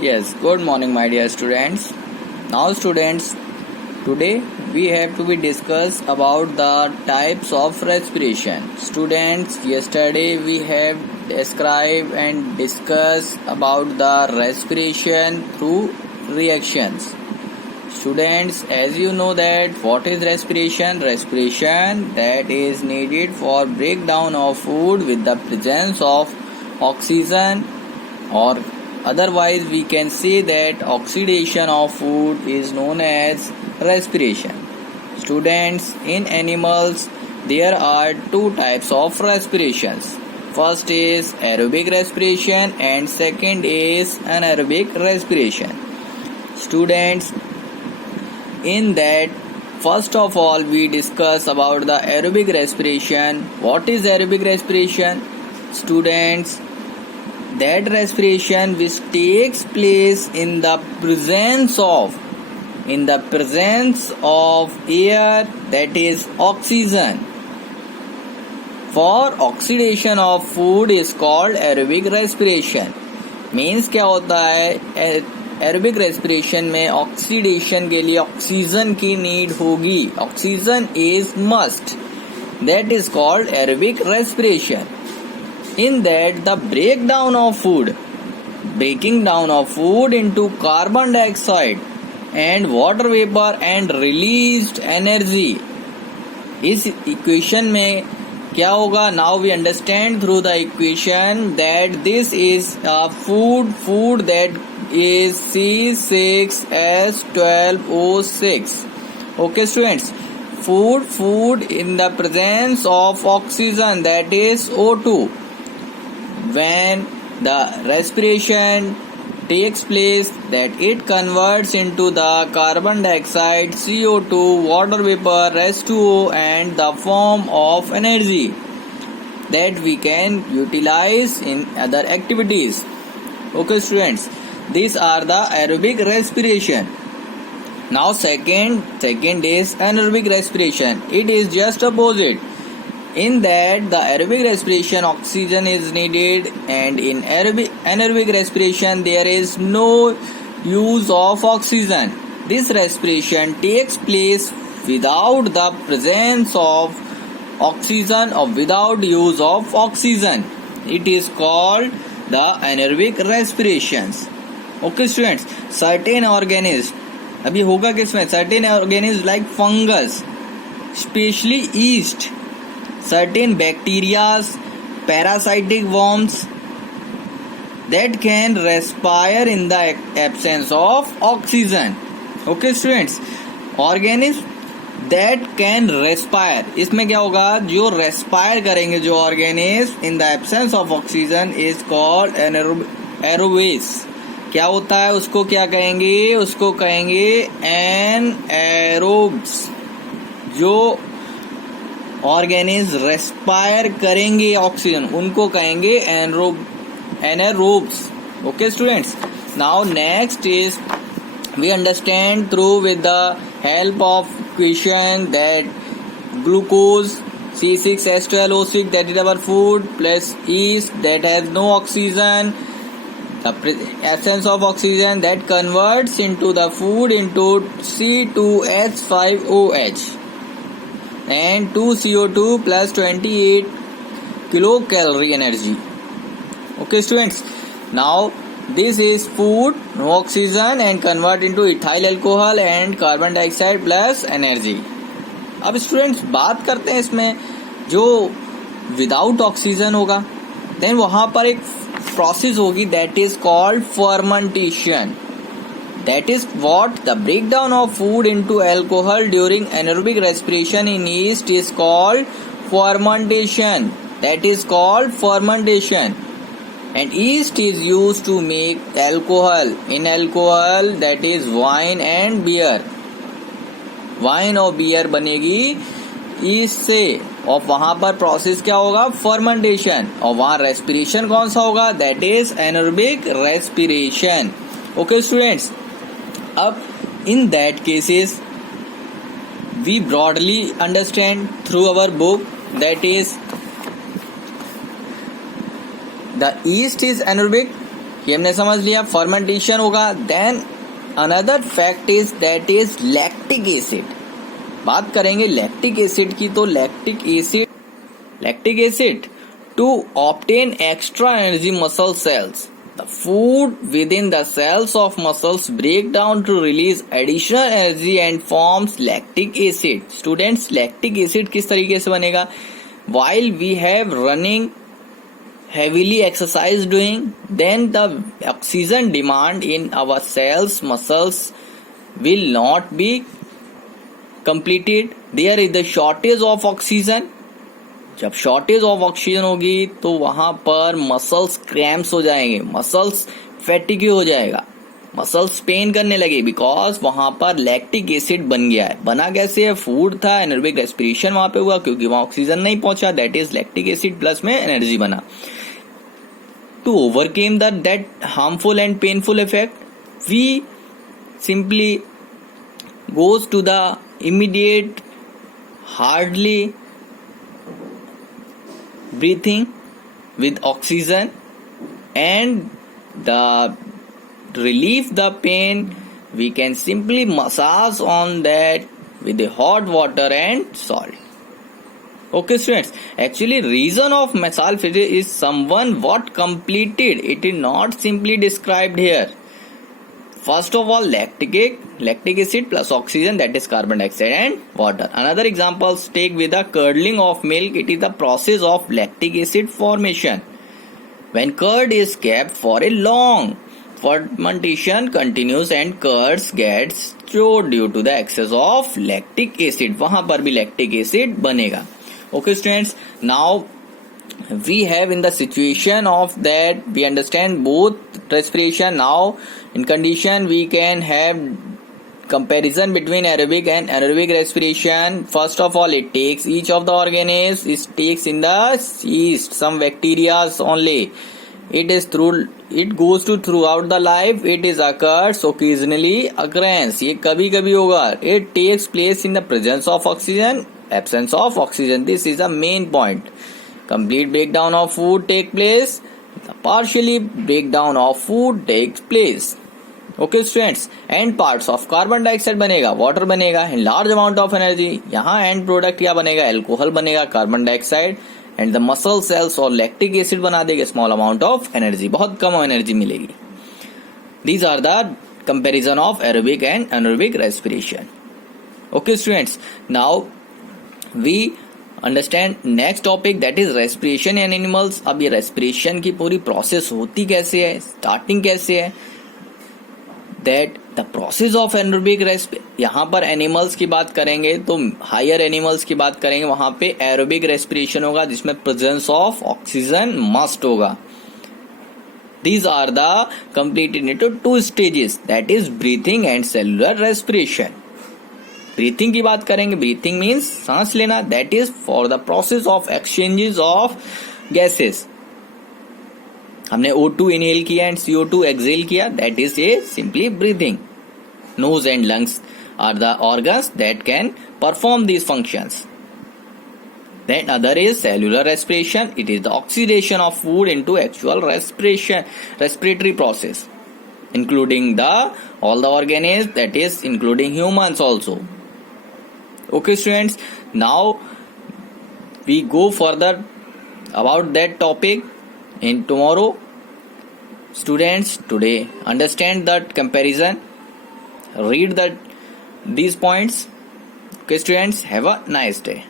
Yes, good morning, my dear students. Now, students, today we have to be discuss about the types of respiration. Students, yesterday we have described and discussed about the respiration through reactions. Students, as you know that what is respiration? Respiration that is needed for breakdown of food with the presence of oxygen, or otherwise we can say that oxidation of food is known as respiration. Students, in animals there are two types of respirations. First is aerobic respiration and second is anaerobic respiration. Students, in that, first of all we discuss about the aerobic respiration. What is aerobic respiration? Students, that respiration which takes place in the presence of air, that is oxygen. For oxidation of food is called aerobic respiration. Means क्या होता है, aerobic respiration में oxidation के लिए oxygen की need होगी. Oxygen is must. That is called aerobic respiration. In that, the breakdown of food, breaking down of food into carbon dioxide and water vapor and released energy. इस equation में क्या होगा? Now we understand through the equation that this is a food that is C6H12O6. Okay, students. Food in the presence of oxygen, that is O2. When the respiration takes place, that it converts into the carbon dioxide, CO2, water vapor, H2O, and the form of energy that we can utilize in other activities. Okay, students, these are the aerobic respiration. Now second is anaerobic respiration. It is just opposite. In that, the aerobic respiration oxygen is needed, and in anaerobic respiration there is no use of oxygen. This respiration takes place without the presence of oxygen or without use of oxygen. It is called the anaerobic respirations. Okay, students, certain organisms, अभी होगा किसमें? certain organisms like fungus, especially yeast, certain bacteria, parasitic worms, that can respire in the absence of oxygen. Okay, students, organisms that can respire, इसमें क्या होगा? जो respire करेंगे जो organisms in the absence of oxygen is called anaerobes. क्या होता है? उसको क्या कहेंगे? उसको कहेंगे anaerobes. जो ऑर्गेनिज्म रेस्पायर करेंगे ऑक्सीजन, उनको कहेंगे anaerobes. Okay students, now next is we understand through with the help of equation that glucose C6H12O6, that is our food, plus yeast that has no oxygen, the absence of oxygen that converts into the food into C2H5OH and 2CO2 plus 28 kilocalorie energy. Okay, students, now this is food, no oxygen, and convert into ethyl alcohol and carbon dioxide plus energy. अब students बात करते हैं इसमें जो without oxygen होगा, then वहां पर एक प्रोसेस होगी that is called fermentation. That is what the breakdown of food into alcohol during anaerobic respiration in yeast is called fermentation. That is called fermentation. And yeast is used to make alcohol. In alcohol, that is wine and beer. Wine और beer बनेगी yeast से, और वहां पर process क्या होगा? Fermentation. और वहां रेस्पिरेशन कौन सा होगा? That is anaerobic respiration. Okay, students. Up in that cases we broadly understand through our book, that is the yeast is anaerobic, ये हमने समझ लिया, फर्मेंटेशन होगा. Then another fact is that is lactic acid. बात करेंगे lactic acid की, तो lactic acid to obtain extra energy muscle cells. The food within the cells of muscles break down to release additional energy and forms lactic acid. Students, lactic acid किस तरीके से बनेगा? While we have running heavily exercise doing, then the oxygen demand in our cells, muscles will not be completed. There is the shortage of oxygen. जब shortage of oxygen होगी तो वहां पर muscles cramps हो जाएंगे, मसल्स फैटिग हो जाएगा, muscles pain करने लगे, बिकॉज वहां पर लैक्टिक एसिड बन गया है. बना कैसे है? फूड था, एनारोबिक रेस्पिरेशन वहां पे हुआ क्योंकि वहां ऑक्सीजन नहीं पहुंचा, that is lactic acid plus में एनर्जी बना. To overcame that harmful and painful effect, we simply goes to the immediate hardly breathing with oxygen and the relieve the pain, we can simply massage on that with the hot water and salt. Okay students, actually reason of massage is someone what completed, it is not simply described here. First of all, lactic acid plus oxygen, that is carbon dioxide and water. Another example, take with the curdling of milk. It is the process of lactic acid formation. When curd is kept for a long, fermentation continues and curds gets stored due to the excess of lactic acid. वहां पर भी lactic acid बनेगा. Okay students, now we have in the situation of that we understand both respiration. Now in condition we can have comparison between aerobic and anaerobic respiration. First of all, it takes each of the organs, it takes in the yeast, some bacteria only. It goes to throughout the life, it is occurs occasionally occurrence, ये कभी कभी होगा. It takes place in the presence of oxygen, absence of oxygen. This is the main point. Complete breakdown of food take place, the partially breakdown of food takes place. Okay students, end parts of carbon dioxide बनेगा, water बनेगा, and large amount of energy. यहाँ end product क्या बनेगा? Alcohol बनेगा, carbon dioxide, and the muscle cells और lactic acid बना देगा, small amount of energy, बहुत कम energy मिलेगी. These are the comparison of aerobic and anaerobic respiration. Okay students, now we understand next topic that is respiration in animals. अब ये respiration की पूरी process होती कैसे है, स्टार्टिंग कैसे है, that the process of anaerobic यहाँ पर एनिमल्स की बात करेंगे तो हायर एनिमल्स की बात करेंगे, वहां पे एरोबिक रेस्पिरेशन होगा जिसमें प्रेजेंस ऑफ ऑक्सीजन मस्ट होगा. These are the completed into two stages, that is breathing and cellular respiration. Breathing की बात करेंगे, ब्रीथिंग मीन्स सांस लेना, that is for the process of exchanges of gases. हमने O2 inhale किया and CO2 exhale किया, that is a simply breathing. Nose and lungs are the organs that can perform these functions. Then other is cellular respiration. It is the oxidation of food into actual respiratory process, including all the organisms, that is including humans also. Okay students, now we go further about that topic in tomorrow. Students, today understand that comparison, read these points. Okay students, have a nice day.